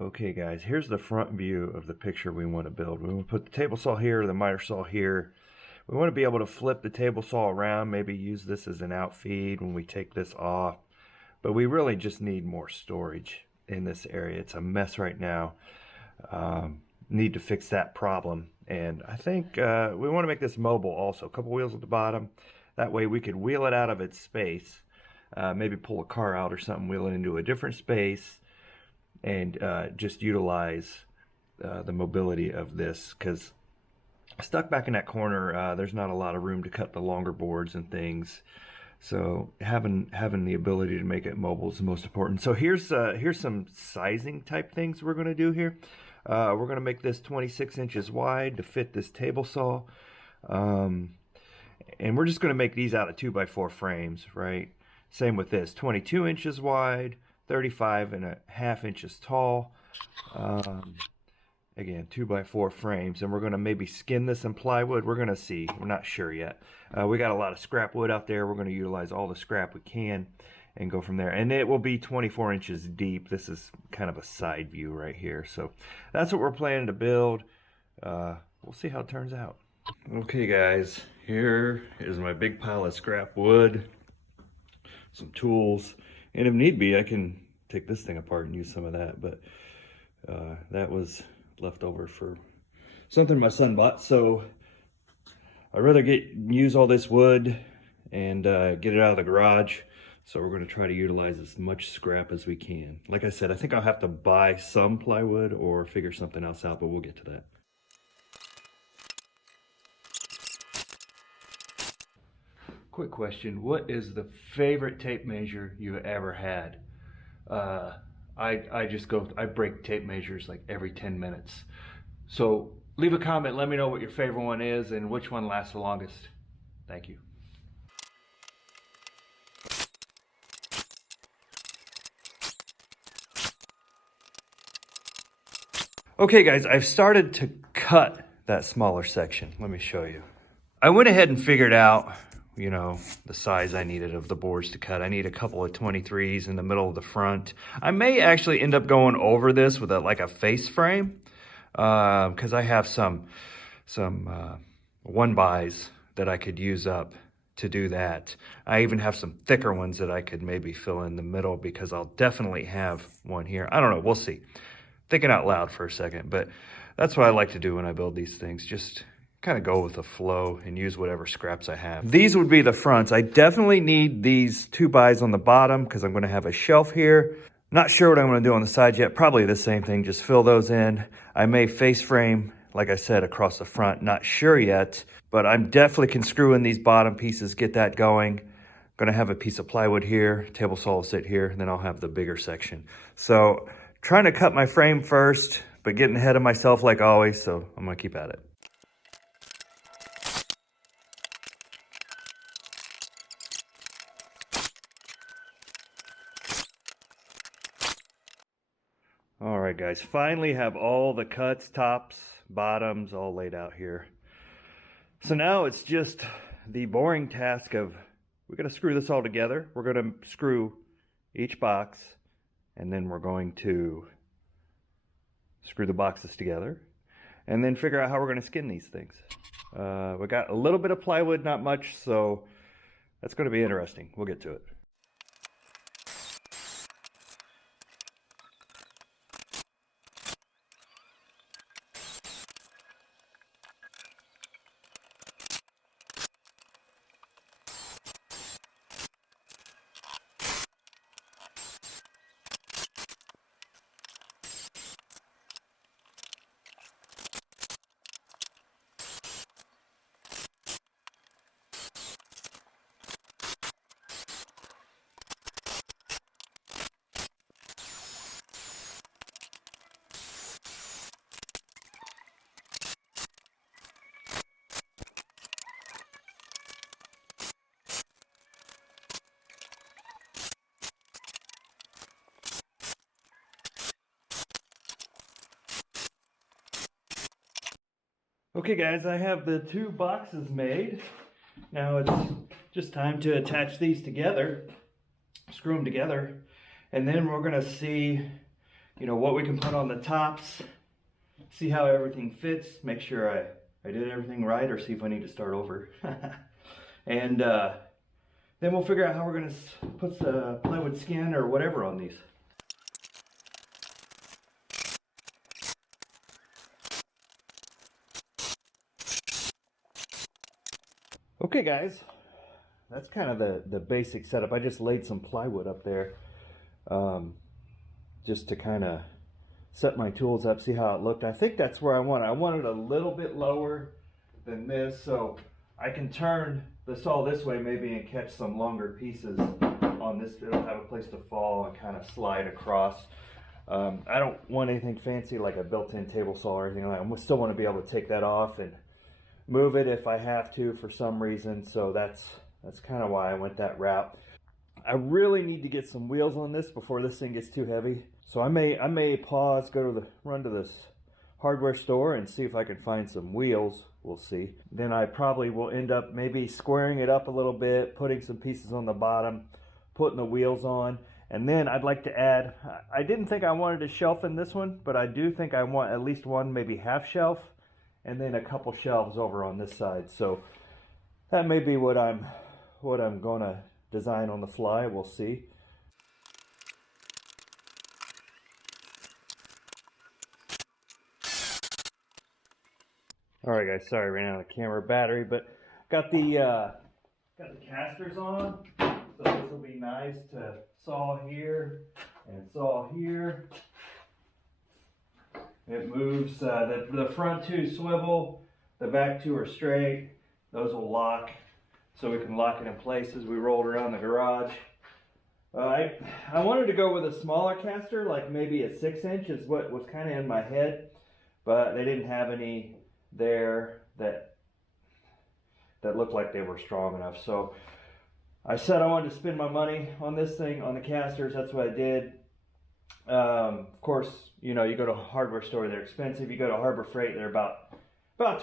Okay guys, here's the front view of the picture we want to build. We want to put the table saw here, the miter saw here. We want to be able to flip the table saw around, maybe use this as an outfeed when we take this off. But we really just need more storage in this area. It's a mess right now. Need to fix that problem. And I think we want to make this mobile also. A couple wheels at the bottom. That way we could wheel it out of its space. Maybe pull a car out or something, wheel it into a different space. And just utilize the mobility of this, because stuck back in that corner, there's not a lot of room to cut the longer boards and things. So having the ability to make it mobile is the most important. So here's some sizing type things we're going to do here. We're going to make this 26 inches wide to fit this table saw, and we're just going to make these out of 2x4 frames, right? Same with this, 22 inches wide, 35.5 inches tall. Again, 2x4 frames, and we're going to maybe skin this in plywood. We're going to see. We're not sure yet. We got a lot of scrap wood out there. We're going to utilize all the scrap we can and go from there. And it will be 24 inches deep. This is kind of a side view right here. So that's what we're planning to build. We'll see how it turns out. Okay guys, here is my big pile of scrap wood, some tools, and if need be I can take this thing apart and use some of that, but that was left over for something my son bought, so I'd rather use all this wood and get it out of the garage. So we're going to try to utilize as much scrap as we can. Like I said, I think I'll have to buy some plywood or figure something else out, but we'll get to that. Quick question, what is the favorite tape measure you ever had? I break tape measures like every 10 minutes. So leave a comment, let me know what your favorite one is and which one lasts the longest. Thank you. Okay guys, I've started to cut that smaller section. Let me show you. I went ahead and figured out, you know, the size I needed of the boards to cut. I need a couple of 23s in the middle of the front. I may actually end up going over this with like a face frame, because I have some 1x that I could use up to do that. I even have some thicker ones that I could maybe fill in the middle, because I'll definitely have one here. I don't know, we'll see. Thinking out loud for a second, but that's what I like to do when I build these things. Just kind of go with the flow and use whatever scraps I have. These would be the fronts. I definitely need these 2x's on the bottom because I'm going to have a shelf here. Not sure what I'm going to do on the sides yet. Probably the same thing, just fill those in. I may face frame, like I said, across the front. Not sure yet, but I'm definitely can screw in these bottom pieces, get that going. Going to have a piece of plywood here, table saw will sit here, and then I'll have the bigger section. So trying to cut my frame first, but getting ahead of myself like always, so I'm going to keep at it. All right, guys, finally have all the cuts, tops, bottoms, all laid out here. So now it's just the boring task of, we're going to screw this all together. We're going to screw each box, and then we're going to screw the boxes together, and then figure out how we're going to skin these things. We got a little bit of plywood, not much, so that's going to be interesting. We'll get to it. Okay guys, I have the two boxes made. Now it's just time to attach these together, screw them together, and then we're gonna see you know, what we can put on the tops, see how everything fits, make sure I did everything right, or see if I need to start over. And then we'll figure out how we're going to put the plywood skin or whatever on these. Okay guys, that's kind of the basic setup. I just laid some plywood up there just to kind of set my tools up, see how it looked. I think that's where I want it. I want it a little bit lower than this so I can turn the saw this way maybe and catch some longer pieces on this. It'll have a place to fall and kind of slide across. I don't want anything fancy like a built-in table saw or anything like that. I still want to be able to take that off and move it if I have to for some reason. So that's kind of why I went that route. I really need to get some wheels on this before this thing gets too heavy. So I may pause, run to this hardware store and see if I can find some wheels. We'll see. Then I probably will end up maybe squaring it up a little bit, putting some pieces on the bottom, putting the wheels on. And then I'd like to add, I didn't think I wanted a shelf in this one, but I do think I want at least one, maybe half shelf, and then a couple shelves over on this side. So that may be what I'm gonna design on the fly. We'll see. All right, guys. Sorry, I ran out of camera battery, but got the casters on, so this will be nice to saw here and saw here. It moves. The front two swivel, the back two are straight. Those will lock, so we can lock it in place as we roll around the garage. I wanted to go with a smaller caster, like maybe a 6-inch is what was kind of in my head, but they didn't have any there that looked like they were strong enough. So I said I wanted to spend my money on this thing, on the casters. That's what I did. Of course, you know, you go to a hardware store, they're expensive. You go to Harbor Freight, they're about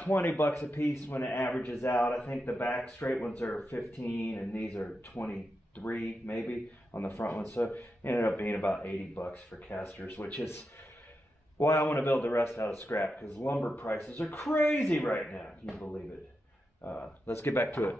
20 bucks a piece when it averages out. I think the back straight ones are 15 and these are 23 maybe on the front ones. So it ended up being about 80 bucks for casters, which is why I want to build the rest out of scrap, because lumber prices are crazy right now. Can you believe it? Let's get back to it.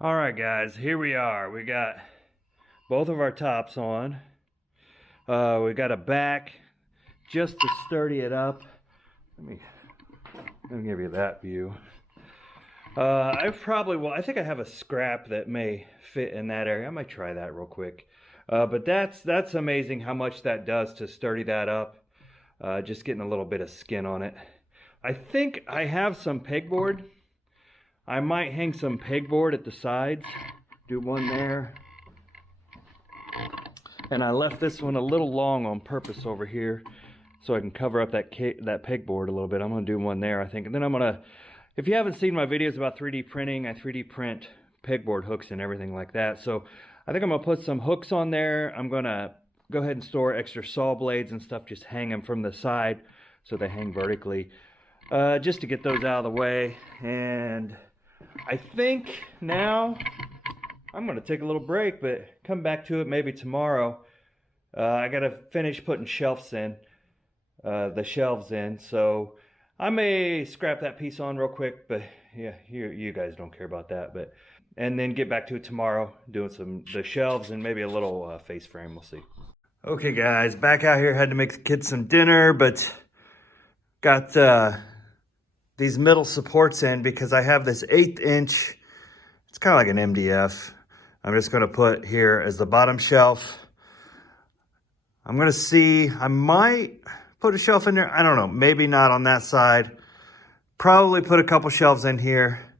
All right, guys, here we are. We got both of our tops on. We got a back just to sturdy it up. Let me give you that view. I think I have a scrap that may fit in that area. I might try that real quick. But that's amazing how much that does to sturdy that up. Just getting a little bit of skin on it. I think I have some pegboard. I might hang some pegboard at the sides. Do one there. And I left this one a little long on purpose over here so I can cover up that pegboard a little bit. I'm going to do one there, I think. And then I'm going to, if you haven't seen my videos about 3D printing, I 3D print pegboard hooks and everything like that. So I think I'm going to put some hooks on there. I'm going to go ahead and store extra saw blades and stuff, just hang them from the side so they hang vertically. Just to get those out of the way. And I think now I'm going to take a little break, but come back to it maybe tomorrow. I got to finish putting shelves in, the shelves in. So I may scrap that piece on real quick, but yeah, you guys don't care about that. But and then get back to it tomorrow, doing the shelves and maybe a little face frame. We'll see. Okay, guys, back out here. Had to make the kids some dinner, but got these middle supports in because I have this 1/8 inch. It's kind of like an MDF. I'm just going to put here as the bottom shelf. I'm going to see, I might put a shelf in there. I don't know, maybe not on that side. Probably put a couple shelves in here.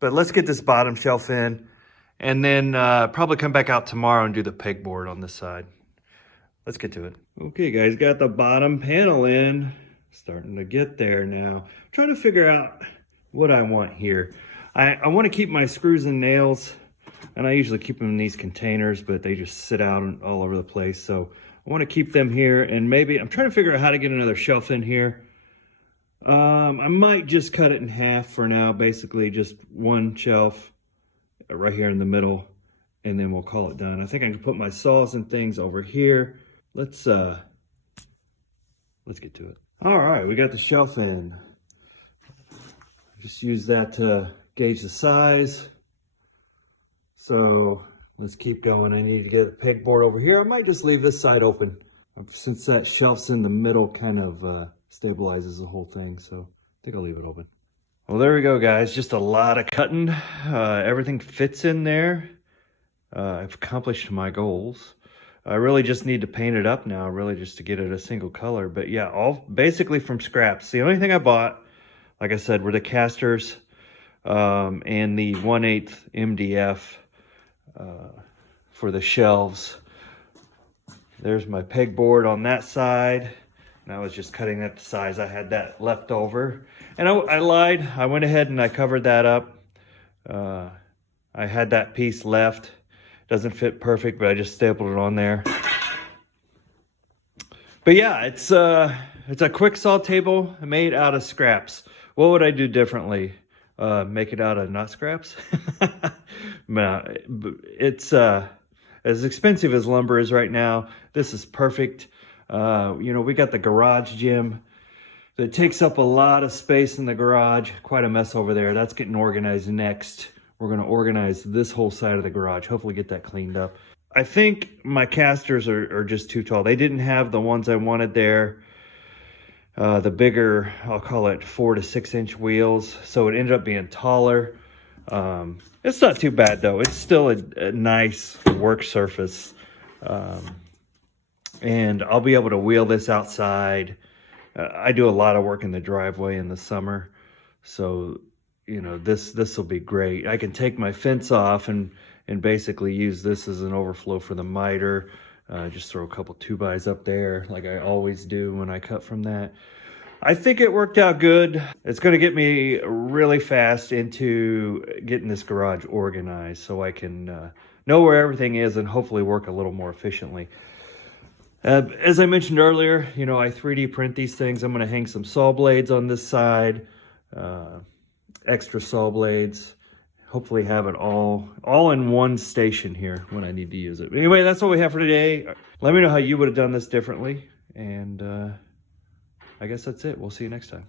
But let's get this bottom shelf in. And then probably come back out tomorrow and do the pegboard on this side. Let's get to it. Okay, guys, got the bottom panel in. Starting to get there now. I'm trying to figure out what I want here. I want to keep my screws and nails, and I usually keep them in these containers, but they just sit out all over the place. So I want to keep them here, and maybe I'm trying to figure out how to get another shelf in here. I might just cut it in half for now, basically just one shelf right here in the middle, and then we'll call it done. I think I can put my saws and things over here. Let's get to it. All right, we got the shelf in. Just use that to gauge the size. So let's keep going. I need to get a pegboard over here. I might just leave this side open since that shelf's in the middle, kind of stabilizes the whole thing. So I think I'll leave it open. Well, there we go, guys. Just a lot of cutting. Everything fits in there. I've accomplished my goals. I really just need to paint it up now, really just to get it a single color. But yeah, all basically from scraps. The only thing I bought, like I said, were the casters and the 1/8 MDF for the shelves. There's my pegboard on that side. And I was just cutting that to size. I had that left over. And I lied. I went ahead and I covered that up. I had that piece left. Doesn't fit perfect, but I just stapled it on there. But yeah, it's a quick saw table made out of scraps. What would I do differently? Make it out of not scraps? No, it's as expensive as lumber is right now. This is perfect. You know, we got the garage gym that takes up a lot of space in the garage. Quite a mess over there. That's getting organized next. We're going to organize this whole side of the garage. Hopefully get that cleaned up. I think my casters are just too tall. They didn't have the ones I wanted there. The bigger, I'll call it 4 to 6 inch wheels. So it ended up being taller. It's not too bad though. It's still a nice work surface. And I'll be able to wheel this outside. I do a lot of work in the driveway in the summer. So, you know, this will be great. I can take my fence off and basically use this as an overflow for the miter. Just throw a couple 2x up there like I always do when I cut from that. I think it worked out good. It's going to get me really fast into getting this garage organized so I can know where everything is and hopefully work a little more efficiently. As I mentioned earlier, you know, I 3D print these things. I'm going to hang some saw blades on this side, extra saw blades. Hopefully have it all in one station here when I need to use it. But anyway, that's all we have for today. Let me know how you would have done this differently. And I guess that's it. We'll see you next time.